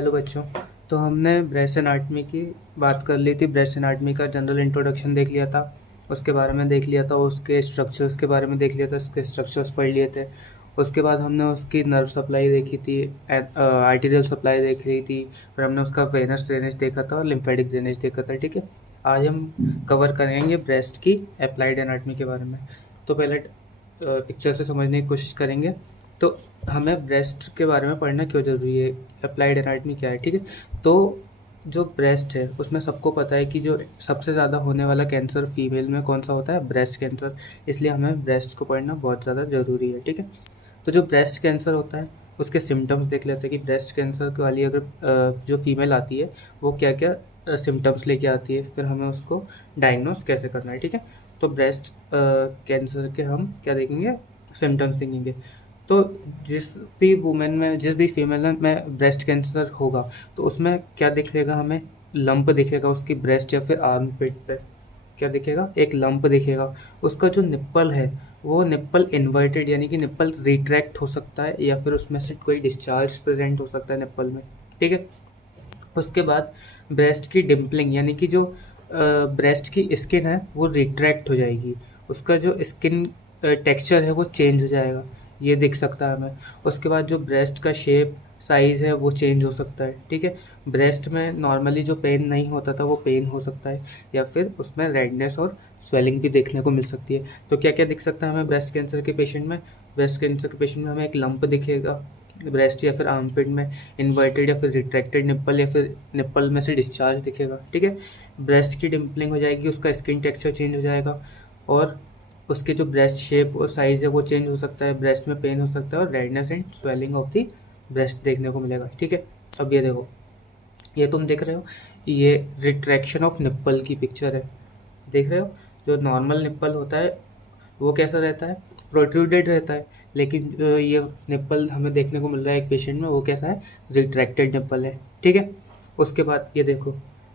Hello बच्चों। तो हमने ब्रेस्ट एनाटमी की बात कर ली थी। ब्रेस्ट एनाटमी का जनरल इंट्रोडक्शन देख लिया था, उसके बारे में देख लिया था, उसके स्ट्रक्चर्स के बारे में देख लिया था, उसके स्ट्रक्चर्स पढ़ लिए थे। उसके बाद हमने उसकी नर्व सप्लाई देखी थी, आर्टीरियल सप्लाई देख रही थी, फिर हमने उसका वेनस ड्रेनेज देखा था और लिम्फेटिक ड्रेनेज देखा था। ठीक है, आज हम कवर करेंगे ब्रेस्ट की अप्लाइड एनाटमी के बारे में। तो पहले पिक्चर से समझने की कोशिश करेंगे। तो हमें ब्रेस्ट के बारे में पढ़ना क्यों ज़रूरी है, अप्लाइड एनाटमी क्या है। ठीक है, तो जो ब्रेस्ट है उसमें सबको पता है कि जो सबसे ज़्यादा होने वाला कैंसर फीमेल में कौन सा होता है, ब्रेस्ट कैंसर। इसलिए हमें ब्रेस्ट को पढ़ना बहुत ज़्यादा ज़रूरी है। ठीक है, तो जो ब्रेस्ट कैंसर होता है उसके सिम्टम्स देख लेते हैं कि ब्रेस्ट कैंसर वाली अगर जो फीमेल आती है वो क्या क्या सिम्टम्स लेके आती है, फिर हमें उसको डायग्नोस कैसे करना है। ठीक है, तो ब्रेस्ट कैंसर के हम क्या देखेंगे, सिम्टम्स देखेंगे। तो जिस भी वुमेन में, जिस भी फीमेल में ब्रेस्ट कैंसर होगा तो उसमें क्या दिखेगा, हमें लंप दिखेगा उसकी ब्रेस्ट या फिर आर्म पिट पे। क्या दिखेगा, एक लंप दिखेगा। उसका जो निप्पल है वो निप्पल इन्वर्टेड यानी कि निप्पल रिट्रैक्ट हो सकता है, या फिर उसमें से कोई डिस्चार्ज प्रेजेंट हो सकता है निप्पल में। ठीक है, उसके बाद ब्रेस्ट की डिम्पलिंग यानी कि जो ब्रेस्ट की स्किन है वो रिट्रैक्ट हो जाएगी, उसका जो स्किन टेक्सचर है वो चेंज हो जाएगा, ये दिख सकता है हमें। उसके बाद जो ब्रेस्ट का शेप साइज़ है वो चेंज हो सकता है। ठीक है, ब्रेस्ट में नॉर्मली जो पेन नहीं होता था वो पेन हो सकता है, या फिर उसमें रेडनेस और स्वेलिंग भी देखने को मिल सकती है। तो क्या क्या दिख सकता है हमें ब्रेस्ट कैंसर के पेशेंट में। ब्रेस्ट कैंसर के पेशेंट में हमें एक लंप दिखेगा ब्रेस्ट या फिर आर्मपिट में, इन्वर्टेड या फिर रिट्रैक्टेड निप्पल, या फिर निप्पल में से डिस्चार्ज दिखेगा। ठीक है, ब्रेस्ट की डिम्पलिंग हो जाएगी, उसका स्किन टेक्सचर चेंज हो जाएगा, और उसके जो ब्रेस्ट शेप और साइज़ है वो चेंज हो सकता है, ब्रेस्ट में पेन हो सकता है, और redness and swelling of the breast देखने को मिलेगा। ठीक है, अब ये देखो, ये तुम देख रहे हो, ये रिट्रैक्शन ऑफ निप्पल की पिक्चर है। देख रहे हो, जो नॉर्मल निप्पल होता है वो कैसा रहता है, प्रोट्रूडेड रहता है, लेकिन जो ये निप्पल हमें देखने को मिल रहा है एक पेशेंट में वो कैसा है, रिट्रैक्टेड निप्पल है। ठीक है, उसके बाद ये देखो,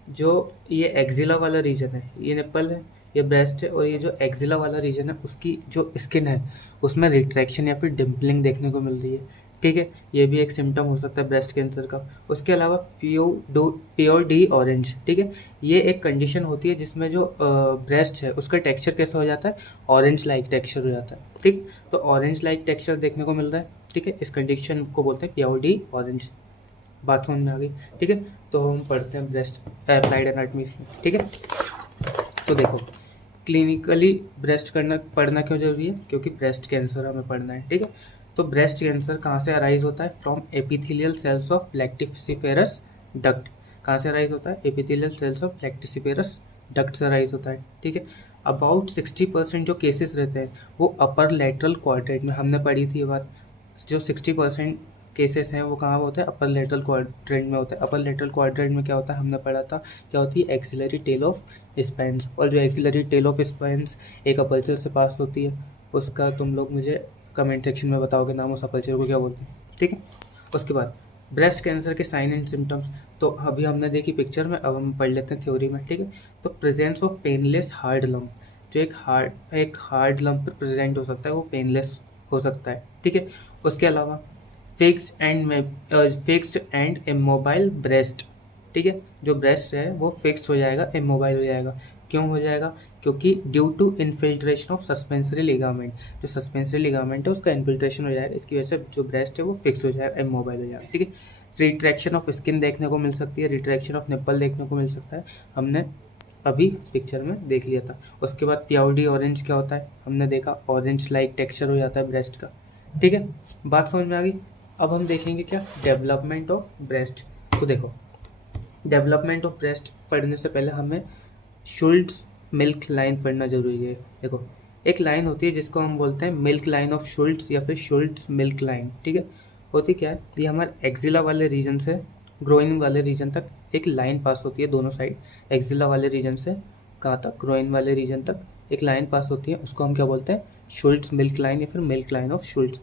जो ये एक्जिला वाला रीजन है, ये निप्पल है, ये ब्रेस्ट है, और ये जो एक्जिला वाला रीजन है उसकी जो स्किन है उसमें रिट्रैक्शन या फिर डिम्पलिंग देखने को मिल रही है। ठीक है, ये भी एक सिम्टम हो सकता है ब्रेस्ट कैंसर का। उसके अलावा प्योर डी ऑरेंज। ठीक है, ये एक कंडीशन होती है जिसमें जो ब्रेस्ट है उसका टेक्सचर कैसा हो जाता है, ऑरेंज लाइक टेक्सचर हो जाता है। ठीक, तो ऑरेंज लाइक टेक्सचर देखने को मिल रहा है। ठीक है, इस कंडीशन को बोलते हैं प्योर डी ऑरेंज। बात समझ में आ गई। ठीक है, तो हम पढ़ते हैं ब्रेस्ट अप्लाइड एनाटमी। ठीक है, तो देखो, क्लिनिकली ब्रेस्ट करना पढ़ना क्यों जरूरी है, क्योंकि ब्रेस्ट कैंसर हमें पढ़ना है। ठीक है, तो ब्रेस्ट कैंसर कहाँ से अराइज होता है, from epithelial cells of lactiferous duct. कहाँ से अराइज होता है, epithelial cells of lactiferous duct से अराइज होता है। ठीक है, अबाउट 60% जो केसेस रहते हैं वो अपर लेटरल क्वाड्रेंट में, हमने पढ़ी थी ये बात। जो 60% केसेस हैं वो कहाँ होते हैं, अपर लेटरल क्वाड्रेंट में होता है। अपर लेटरल क्वाड्रेंट में क्या होता है, हमने पढ़ा था, क्या होती है, एक्सिलरी टेल ऑफ स्पाइंस। और जो एक्सिलरी टेल ऑफ स्पाइंस एक अपल्चर से पास होती है, उसका तुम लोग मुझे कमेंट सेक्शन में बताओगे नाम, उस अपल्चर को क्या बोलते हैं। ठीक है, उसके बाद ब्रेस्ट कैंसर के साइन एंड सिम्टम्स, तो अभी हमने देखी पिक्चर में, अब हम पढ़ लेते हैं थ्योरी में। ठीक है, तो presence of painless hard lump, जो एक हार्ड लम्प प्रेजेंट हो सकता है वो पेनलेस हो सकता है। ठीक है, उसके अलावा फिक्स्ड एंड इमोबाइल ब्रेस्ट। ठीक है, जो ब्रेस्ट है वो फिक्स्ड हो जाएगा, इमोबाइल हो जाएगा। क्यों हो जाएगा, क्योंकि due to infiltration of suspensory ligament, जो सस्पेंसरी लिगामेंट है उसका इन्फिल्ट्रेशन हो जाएगा, इसकी वजह से जो ब्रेस्ट है वो फिक्स हो जाएगा, इमोबाइल हो जाएगा। ठीक है, रिट्रैक्शन ऑफ स्किन देखने को मिल सकती है, रिट्रैक्शन ऑफ निप्पल देखने को मिल सकता है, हमने अभी पिक्चर में देख लिया था। उसके बाद प्याउडी ऑरेंज क्या होता है, हमने देखा, ऑरेंज लाइक टेक्सचर हो जाता है ब्रेस्ट का। ठीक है, बात समझ में आ गई। अब हम देखेंगे क्या, डेवलपमेंट ऑफ ब्रेस्ट। तो देखो, डेवलपमेंट ऑफ ब्रेस्ट पढ़ने से पहले हमें शुल्ट्ज मिल्क लाइन पढ़ना जरूरी है। देखो, एक लाइन होती है जिसको हम बोलते हैं मिल्क लाइन ऑफ शुल्ट्ज या फिर शुल्ट्ज मिल्क लाइन। ठीक है, होती क्या है, ये हमारे एक्जिला वाले रीजन से ग्रोइन वाले रीजन तक एक लाइन पास होती है, दोनों साइड। एक्जिला वाले रीजन से कहाँ तक, ग्रोइन वाले रीजन तक एक लाइन पास होती है, उसको हम क्या बोलते हैं, शुल्ट्ज मिल्क लाइन या फिर मिल्क लाइन ऑफ शुल्ट्ज।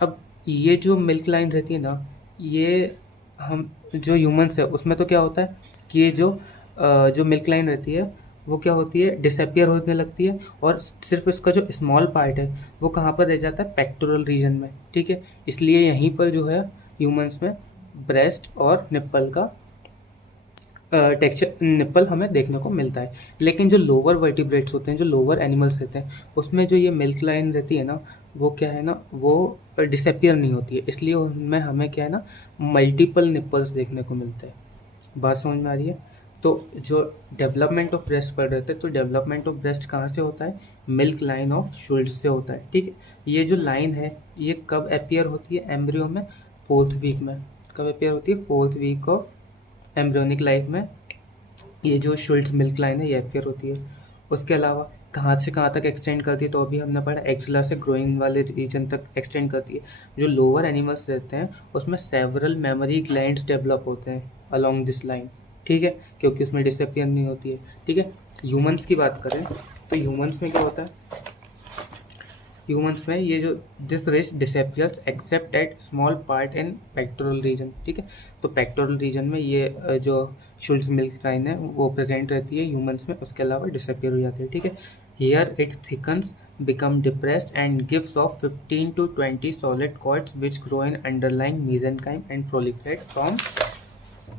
अब ये जो मिल्क लाइन रहती है ना, ये हम जो ह्यूमन्स है उसमें तो क्या होता है कि ये जो मिल्क लाइन रहती है वो क्या होती है, डिसअपियर होने लगती है, और सिर्फ इसका जो स्मॉल पार्ट है वो कहाँ पर रह जाता है, पेक्टोरल रीजन में। ठीक है, इसलिए यहीं पर जो है ह्यूमंस में ब्रेस्ट और निप्पल का टेक्सचर, निप्पल हमें देखने को मिलता है। लेकिन जो लोअर वर्टिब्रेट्स होते हैं, जो लोअर एनिमल्स रहते हैं, उसमें जो ये मिल्क लाइन रहती है ना, वो क्या है ना, वो डिसअपियर नहीं होती है, इसलिए उनमें हमें क्या है ना, मल्टीपल निप्पल्स देखने को मिलते हैं। बात समझ में आ रही है? तो जो डेवलपमेंट ऑफ ब्रेस्ट पढ़ रहे थे, तो डेवलपमेंट ऑफ ब्रेस्ट कहाँ से होता है? मिल्क लाइन ऑफ शुल्ट्ज से होता है। ठीक है, ये जो लाइन है ये कब अपियर होती है एम्ब्रियो में? 4th वीक में। कब अपियर होती है? 4th week of embryonic life में ये जो शुल्ट्ज मिल्क लाइन है ये अपियर होती है। उसके अलावा कहाँ से कहाँ तक एक्सटेंड करती है? तो अभी हमने पढ़ा एक्सुला से ग्रोइंग वाले रीजन तक एक्सटेंड करती है। जो लोअर एनिमल्स रहते हैं उसमें सेवरल मेमोरी ग्लैंड्स डेवलप होते हैं अलोंग दिस लाइन। ठीक है, क्योंकि उसमें डिसअपियर नहीं होती है। ठीक है, ह्यूमंस की बात करें तो ह्यूमंस में क्या होता है? ह्यूमंस में ये जो this wrist disappears accept eight small part in pectoral region. ठीक है, तो पेक्टोरल रीजन में ये जो शुल्ट्ज मिल्क लाइन है वो प्रेजेंट रहती है ह्यूमंस में, उसके अलावा डिसअपियर हो जाती है। ठीक है, here it thickens, become depressed and gives off 15 to 20 solid cords which grow in underlying mesenchyme and proliferate from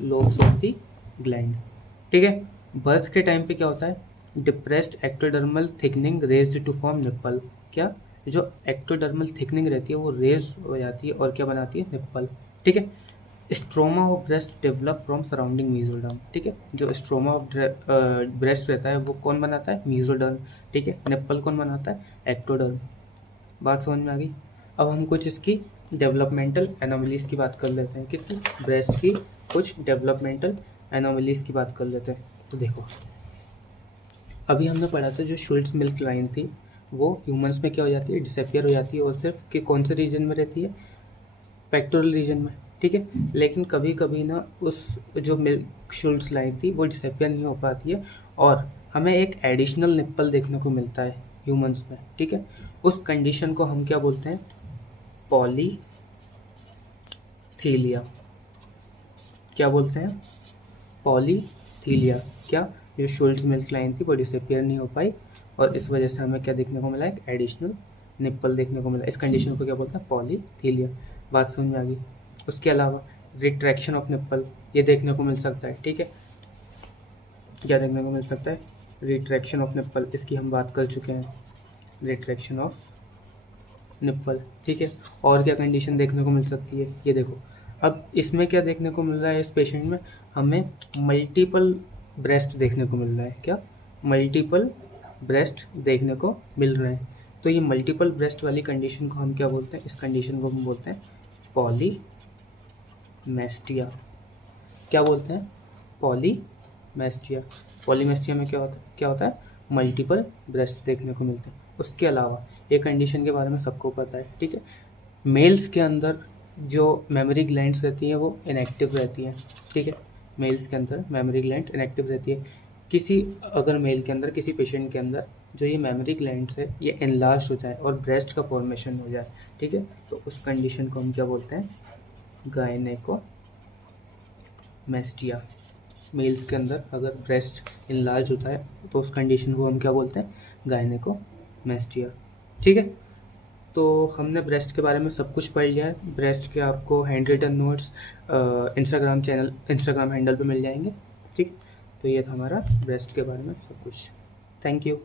lobes of the gland। ठीक है, बर्थ के टाइम पे क्या होता है? Depressed ectodermal thickening raised to form nipple. क्या? जो ectodermal thickening रहती है वो रेज हो जाती है और क्या बनाती है? निप्पल। ठीक है, stroma of breast develop from surrounding mesoderm. ठीक है, जो स्ट्रोमा ऑफ ब्रेस्ट रहता है वो कौन बनाता है? मीजोडर्म। ठीक है, निप्पल कौन बनाता है? एक्टोडर्म। बात समझ में आ गई? अब हम कुछ इसकी डेवलपमेंटल एनोमलीज की बात कर लेते हैं। किसकी? ब्रेस्ट की कुछ डेवलपमेंटल एनोमलीज की बात कर लेते हैं। तो देखो, अभी हमने पढ़ा था जो शुल्ट्ज मिल्क लाइन थी वो ह्यूमंस में क्या हो जाती है? डिसअपियर हो जाती है, और सिर्फ कि कौन से रीजन में रहती है? पेक्टोरल रीजन में। ठीक है, लेकिन कभी कभी ना उस जो मिल्क शुल्ट्ज लाइन थी वो डिसअपियर नहीं हो पाती है और हमें एक एडिशनल निप्पल देखने को मिलता है ह्यूमंस में। ठीक है, उस कंडीशन को हम क्या बोलते हैं? पॉलीथीलिया। क्या बोलते हैं? पॉलीथीलिया। क्या? जो शुल्ट्ज मिल्क लाइन थी वो डिसअपियर नहीं हो पाई और इस वजह से हमें क्या देखने को मिला? एक एडिशनल निप्पल देखने को मिला। इस कंडीशन को क्या बोलते हैं? पॉलीथीलिया। बात समझ में आ गई? उसके अलावा रिट्रैक्शन ऑफ निप्पल ये देखने को मिल सकता है। ठीक है, क्या देखने को मिल सकता है? रिट्रैक्शन ऑफ निप्पल, इसकी हम बात कर चुके हैं, रिट्रैक्शन ऑफ निप्पल। ठीक है, और क्या कंडीशन देखने को मिल सकती है? ये देखो, अब इसमें क्या देखने को मिल रहा है? इस पेशेंट में हमें मल्टीपल ब्रेस्ट देखने को मिल रहा है। क्या? मल्टीपल ब्रेस्ट देखने को मिल रहे हैं। तो ये मल्टीपल ब्रेस्ट वाली कंडीशन को हम क्या बोलते हैं? इस कंडीशन को हम बोलते हैं पॉलीमेस्टिया। क्या बोलते हैं? पॉलीमेस्टिया। पॉलीमेस्टिया में क्या होता है? मल्टीपल ब्रेस्ट देखने को मिलते हैं। उसके अलावा ये कंडीशन के बारे में सबको पता है। ठीक है, मेल्स के अंदर जो मेमोरी ग्लैंड्स रहती हैं वो इनएक्टिव रहती हैं। ठीक है, मेल्स के अंदर मेमोरी ग्लैंड्स इनएक्टिव रहती है। अगर मेल के अंदर किसी पेशेंट के अंदर जो ये मेमोरी ग्लैंड्स है ये एनलार्ज हो जाए और ब्रेस्ट का फॉर्मेशन हो जाए, ठीक है, तो उस कंडीशन को हम क्या बोलते हैं? गायनेकोमेस्टिया। मेल्स के अंदर अगर ब्रेस्ट इनलार्ज होता है तो उस कंडीशन को हम क्या बोलते हैं? गायनेकोमेस्टिया। ठीक है, तो हमने ब्रेस्ट के बारे में सब कुछ पढ़ लिया है। ब्रेस्ट के आपको handwritten notes Instagram handle पे मिल जाएंगे। ठीक, तो ये था हमारा ब्रेस्ट के बारे में सब कुछ। Thank you.